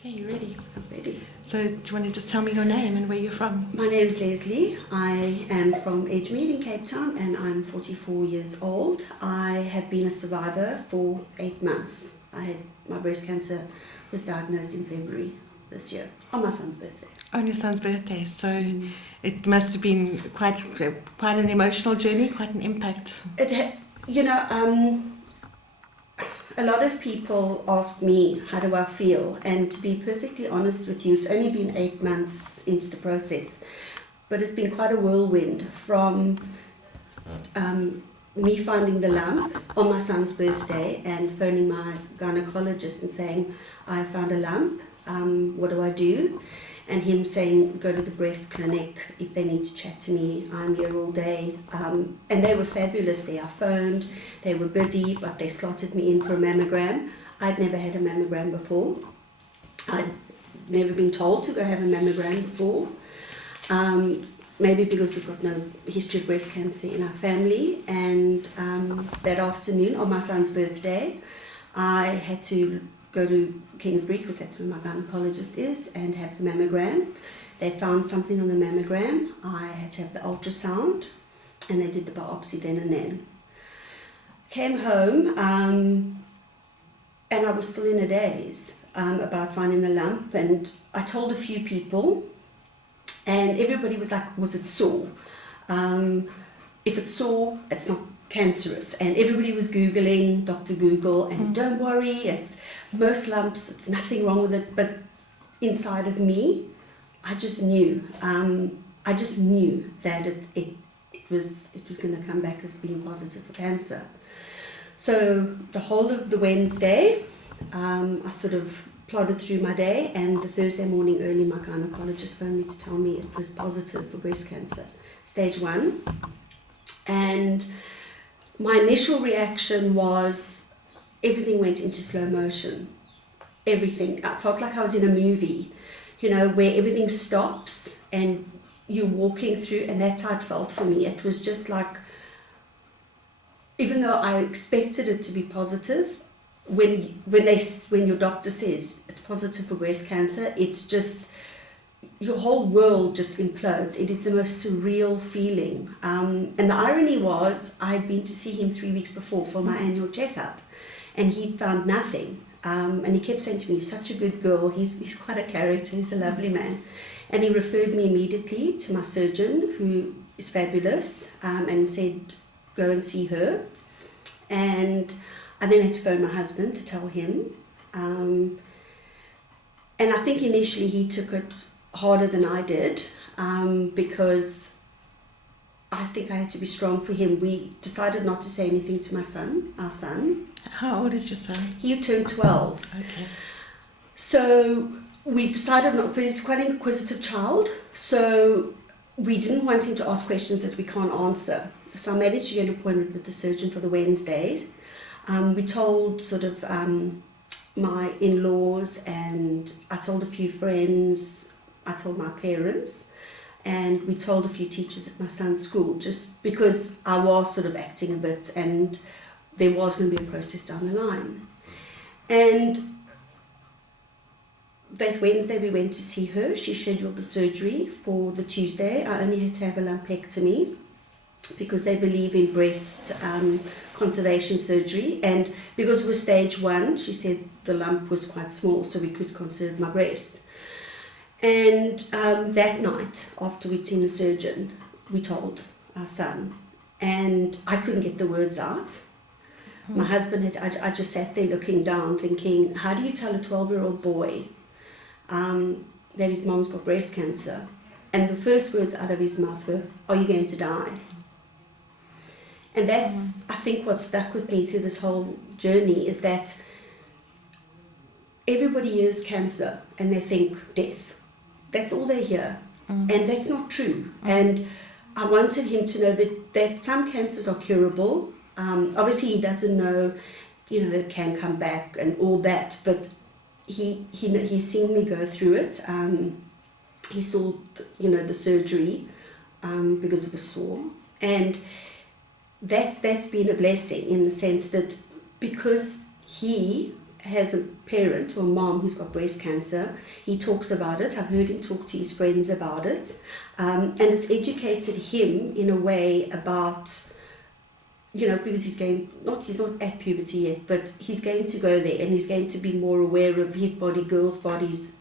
Okay, you ready? I'm ready. So do you want to just tell me your name and where you're from? My name's Lesley. I am from Edgemead in Cape Town and I'm 44 years old. I have been a survivor for 8 months. My breast cancer was diagnosed in February this year, on my son's birthday. On your son's birthday. So it must have been quite an emotional journey, quite an impact. A lot of people ask me, how do I feel? And to be perfectly honest with you, it's only been 8 months into the process, but it's been quite a whirlwind from me finding the lump on my son's birthday and phoning my gynecologist and saying, I found a lump, what do I do? And him saying, go to the breast clinic if they need to chat to me, I'm here all day. And they were fabulous there. I phoned, they were busy, but they slotted me in for a mammogram. I'd never had a mammogram before. I'd never been told to go have a mammogram before. Maybe because we've got no history of breast cancer in our family. And that afternoon, on my son's birthday, I had to go to Kingsbury, because that's where my gynecologist is, and have the mammogram. They found something on the mammogram. I had to have the ultrasound, and they did the biopsy then and then. Came home, and I was still in a daze about finding the lump, and I told a few people, and everybody was like, was it sore? If it's sore, it's not cancerous. And everybody was Googling, Dr. Google, and don't worry, it's most lumps, it's nothing wrong with it. But inside of me, I just knew that it was going to come back as being positive for cancer. So the whole of the Wednesday, I sort of plodded through my day, and the Thursday morning early, my gynecologist phoned me to tell me it was positive for breast cancer, stage 1. And my initial reaction was everything went into slow motion. Everything. I felt like I was in a movie, where everything stops and you're walking through, and that's how it felt for me. It was just like, even though I expected it to be positive, when your doctor says it's positive for breast cancer, it's just, your whole world just implodes. It is the most surreal feeling. And the irony was, I had been to see him 3 weeks before for my annual checkup, and he found nothing. And he kept saying to me, you're such a good girl. He's quite a character. He's a lovely man. And he referred me immediately to my surgeon, who is fabulous, and said, go and see her. And I then had to phone my husband to tell him. And I think initially he took it harder than I did, because I think I had to be strong for him. We decided not to say anything to our son. How old is your son? He turned 12. Okay. So we decided not, because he's quite an inquisitive child, so we didn't want him to ask questions that we can't answer. So I managed to get an appointment with the surgeon for the Wednesdays. We told sort of my in-laws, and I told a few friends, I told my parents, and we told a few teachers at my son's school, just because I was sort of acting a bit and there was going to be a process down the line. And that Wednesday we went to see her. She scheduled the surgery for the Tuesday. I only had to have a lumpectomy because they believe in breast conservation surgery, and because it was stage 1, she said the lump was quite small, so we could conserve my breast. And that night, after we'd seen the surgeon, we told our son, and I couldn't get the words out. My husband I just sat there looking down thinking, how do you tell a 12-year-old boy that his mom's got breast cancer? And the first words out of his mouth were, are you going to die? And that's, I think, what stuck with me through this whole journey, is that everybody hears cancer and they think death. That's all they hear. And that's not true. And I wanted him to know that some cancers are curable. Obviously he doesn't know, it can come back and all that, but he's seen me go through it. He saw, the surgery because it was sore. And that's been a blessing, in the sense that because he has a parent or mom who's got breast cancer. He talks about it. I've heard him talk to his friends about it. And it's educated him in a way about, because he's not at puberty yet, but he's going to go there and he's going to be more aware of his body, girls' bodies.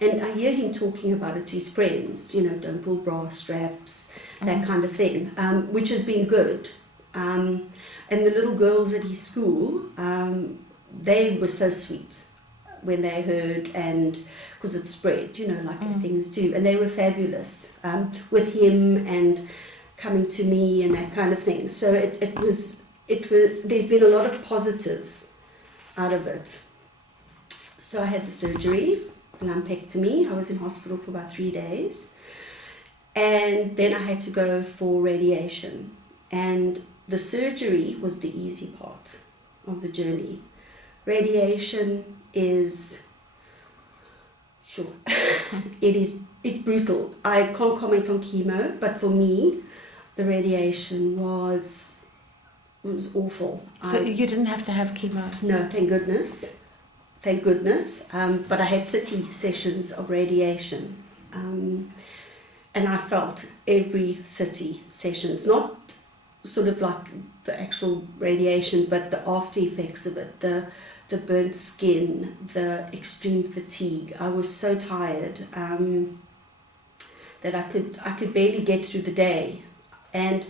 And I hear him talking about it to his friends, don't pull bra straps, that kind of thing, which has been good. And the little girls at his school, they were so sweet when they heard, and because it spread, like things do, and they were fabulous with him and coming to me and that kind of thing. So it was. There's been a lot of positive out of it. So I had the surgery, lumpectomy. I was in hospital for about 3 days, and then I had to go for radiation. And the surgery was the easy part of the journey. Radiation is, sure, it's brutal. I can't comment on chemo, but for me, the radiation was awful. So you didn't have to have chemo? No, thank goodness. But I had 30 sessions of radiation. And I felt every 30 sessions, not sort of like the actual radiation, but the after effects of it, the burnt skin, the extreme fatigue. I was so tired that I could barely get through the day. And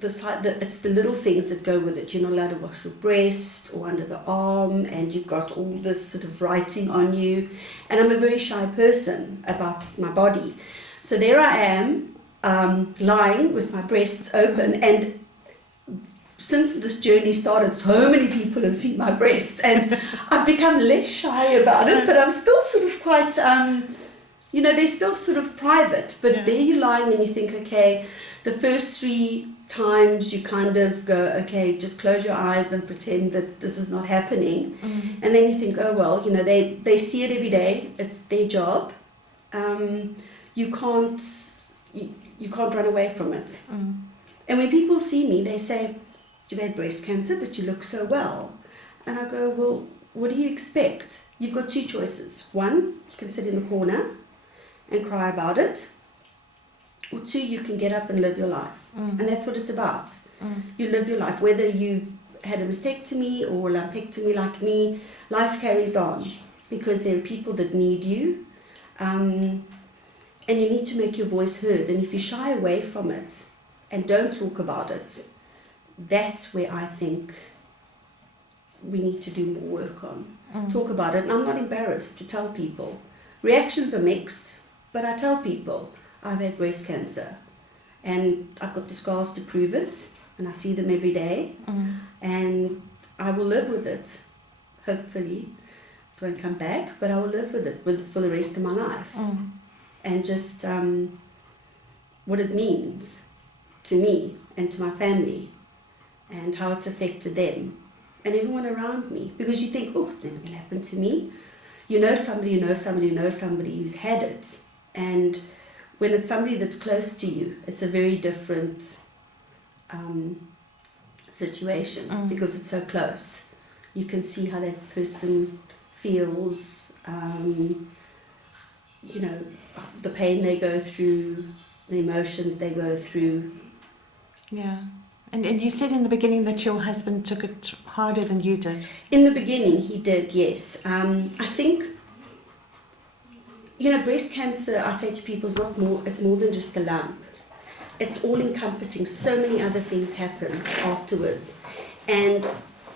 it's the little things that go with it. You're not allowed to wash your breast or under the arm, and you've got all this sort of writing on you. And I'm a very shy person about my body. So there I am, lying with my breasts open, and since this journey started, so many people have seen my breasts, and I've become less shy about it, but I'm still sort of quite, they're still sort of private, but there you're lying and you think, okay, the first 3 times you kind of go, okay, just close your eyes and pretend that this is not happening. And then you think, oh well, they see it every day, it's their job. You can't run away from it. And when people see me, they say, you've had breast cancer, but you look so well. And I go, well, what do you expect? You've got 2 choices. 1, you can sit in the corner and cry about it. Or 2, you can get up and live your life. And that's what it's about. You live your life. Whether you've had a mastectomy or a lumpectomy like me, life carries on. Because there are people that need you. And you need to make your voice heard. And if you shy away from it and don't talk about it, that's where I think we need to do more work on. Talk about it. And I'm not embarrassed to tell people. Reactions are mixed, but I tell people I've had breast cancer. And I've got the scars to prove it. And I see them every day. And I will live with it. Hopefully, it won't come back, but I will live with it for the rest of my life. And just what it means to me and to my family, and how it's affected them and everyone around me. Because you think, oh, it's never going to happen to me. You know somebody who's had it. And when it's somebody that's close to you, it's a very different situation because it's so close. You can see how that person feels, the pain they go through, the emotions they go through. Yeah. And you said in the beginning that your husband took it harder than you did. In the beginning, he did, yes. I think, breast cancer, I say to people, it's more than just a lump. It's all-encompassing. So many other things happen afterwards. And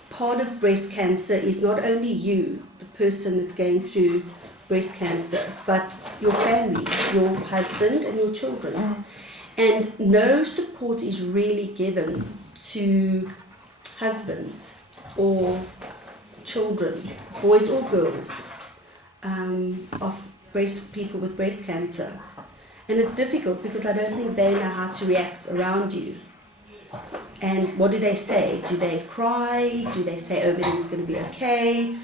part of breast cancer is not only you, the person that's going through breast cancer, but your family, your husband and your children. And no support is really given to husbands or children, boys or girls, of people with breast cancer. And it's difficult because I don't think they know how to react around you. And what do they say? Do they cry? Do they say everything's going to be okay?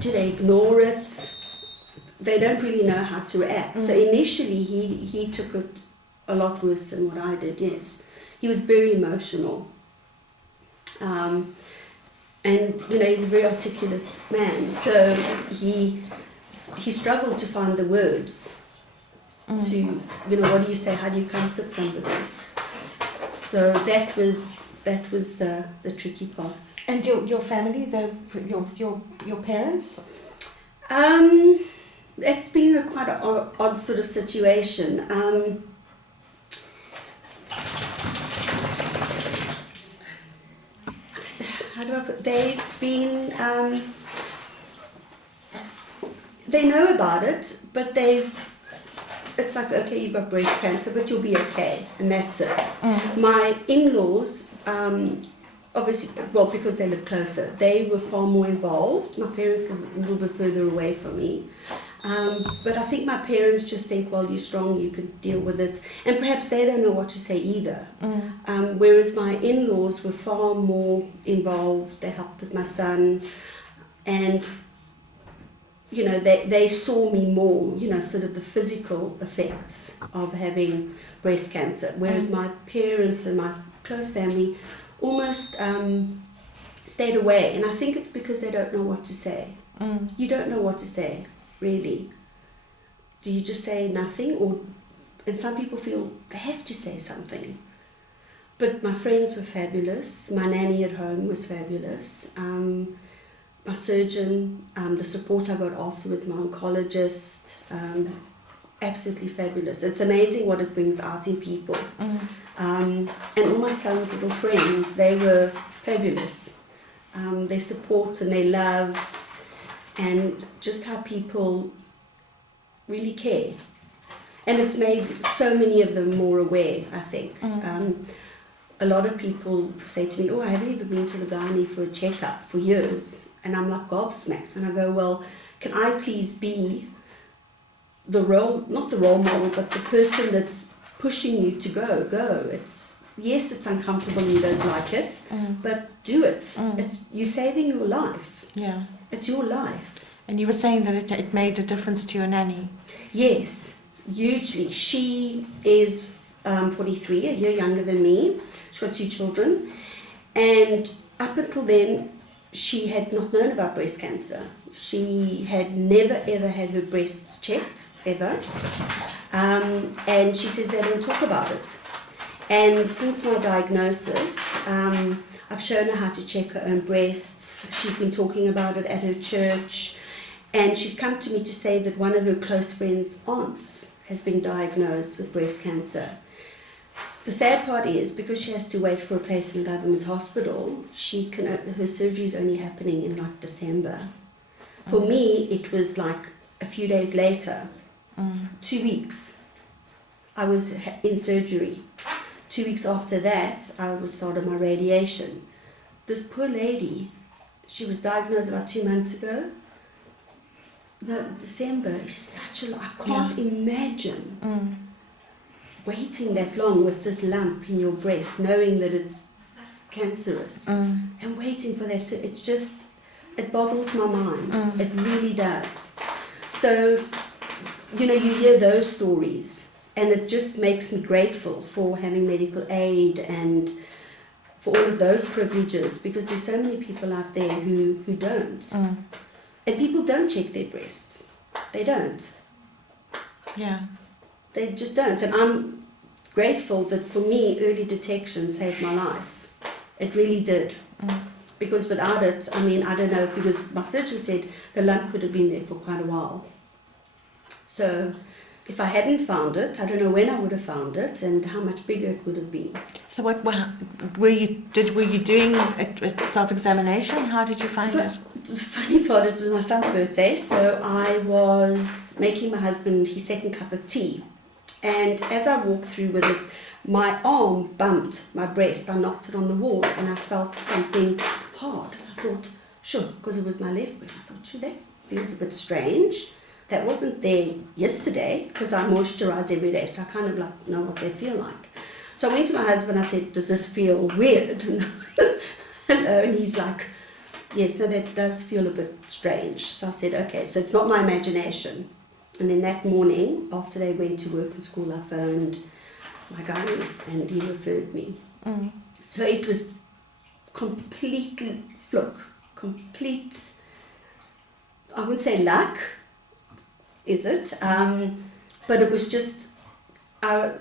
Do they ignore it? They don't really know how to react. So initially he took it a lot worse than what I did, yes. He was very emotional. And, you know, he's a very articulate man, so he struggled to find the words to, you know, what do you say, how do you comfort somebody? So that was the tricky part. And your family, your parents? It's been a quite an odd sort of situation. How do I put? They've been. They know about it, but it's like, okay, you've got breast cancer, but you'll be okay, and that's it. My in-laws, obviously, well, because they live closer, they were far more involved. My parents live a little bit further away from me. But I think my parents just think, well, you're strong, you can deal with it. And perhaps they don't know what to say either. Whereas my in-laws were far more involved. They helped with my son. And, you know, they saw me more, you know, sort of the physical effects of having breast cancer. Whereas my parents and my close family almost stayed away. And I think it's because they don't know what to say. You don't know what to say. Really, do you just say nothing, and some people feel they have to say something. But my friends were fabulous. My nanny at home was fabulous. My surgeon, the support I got afterwards, my oncologist, absolutely fabulous. It's amazing what it brings out in people. And all my son's little friends, they were fabulous. Their support and their love. And just how people really care. And it's made so many of them more aware, I think. A lot of people say to me, oh, I haven't even been to the gynae for a checkup for years. And I'm like gobsmacked. And I go, well, can I please be the not the role model, but the person that's pushing you to go. Yes, it's uncomfortable and you don't like it, but do it. You're saving your life. Yeah. It's your life. And you were saying that it made a difference to your nanny. Yes, hugely. She is 43, a year younger than me. She's got 2 children. And up until then, she had not known about breast cancer. She had never, ever had her breasts checked, ever. And she says they don't talk about it. And since my diagnosis, I've shown her how to check her own breasts. She's been talking about it at her church. And she's come to me to say that one of her close friends' aunts has been diagnosed with breast cancer. The sad part is, because she has to wait for a place in a government hospital, her surgery is only happening in like December. For me, it was like a few days later, 2 weeks, I was in surgery. 2 weeks after that, I was started my radiation. This poor lady, she was diagnosed about 2 months ago. No, December is such a... I can't imagine waiting that long with this lump in your breast, knowing that it's cancerous, and waiting for that. So it boggles my mind. It really does. So, you know, you hear those stories, and it just makes me grateful for having medical aid and for all of those privileges, because there's so many people out there who don't. And people don't check their breasts. They don't. Yeah. They just don't. And I'm grateful that for me, early detection saved my life. It really did. Because without it, I mean, I don't know, because my surgeon said the lump could have been there for quite a while. So if I hadn't found it, I don't know when I would have found it and how much bigger it would have been. So what were you doing a self-examination? How did you find it? The funny part is, it was my son's birthday, so I was making my husband his second cup of tea. And as I walked through with it, my arm bumped my breast. I knocked it on the wall and I felt something hard. I thought, sure, because it was my left breast. I thought, sure, that feels a bit strange. That wasn't there yesterday, because I moisturize every day, so I kind of like know what they feel like. So I went to my husband, I said, does this feel weird? And he's like, yes, no, that does feel a bit strange. So I said, okay, so it's not my imagination. And then that morning, after they went to work and school, I phoned my gynae and he referred me. So it was completely fluke. complete, I wouldn't say luck, is it? But it was just, I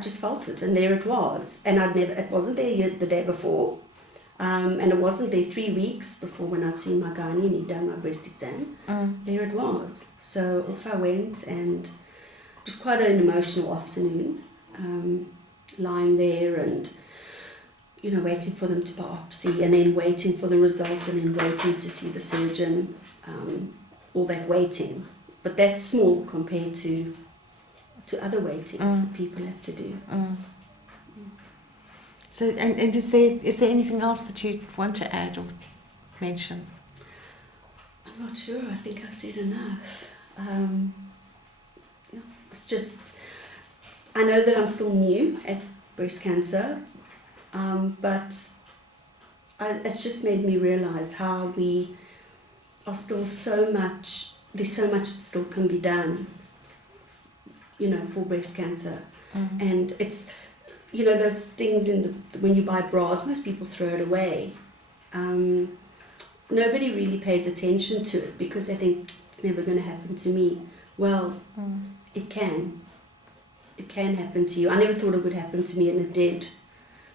just felt it, and there it was. And it wasn't there the day before, and it wasn't there 3 weeks before when I'd seen my gynae and he'd done my breast exam. There it was. So off I went, and it was quite an emotional afternoon, lying there and, waiting for them to biopsy, and then waiting for the results, and then waiting to see the surgeon, all that waiting. But that's small compared to other waiting that people have to do. So, and is there anything else that you want to add or mention? I'm not sure. I think I've said enough. It's just, I know that I'm still new at breast cancer, but it's just made me realise how we are still there's so much that still can be done, for breast cancer. And it's, those things when you buy bras, most people throw it away. Nobody really pays attention to it because they think it's never going to happen to me. Well, it can. It can happen to you. I never thought it would happen to me, and it did.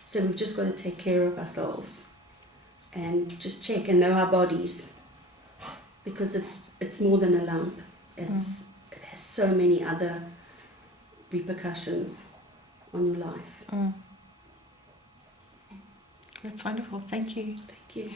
So we've just got to take care of ourselves and just check and know our bodies, because it's more than a lump. It has so many other repercussions on your life. That's wonderful. Thank you. Thank you.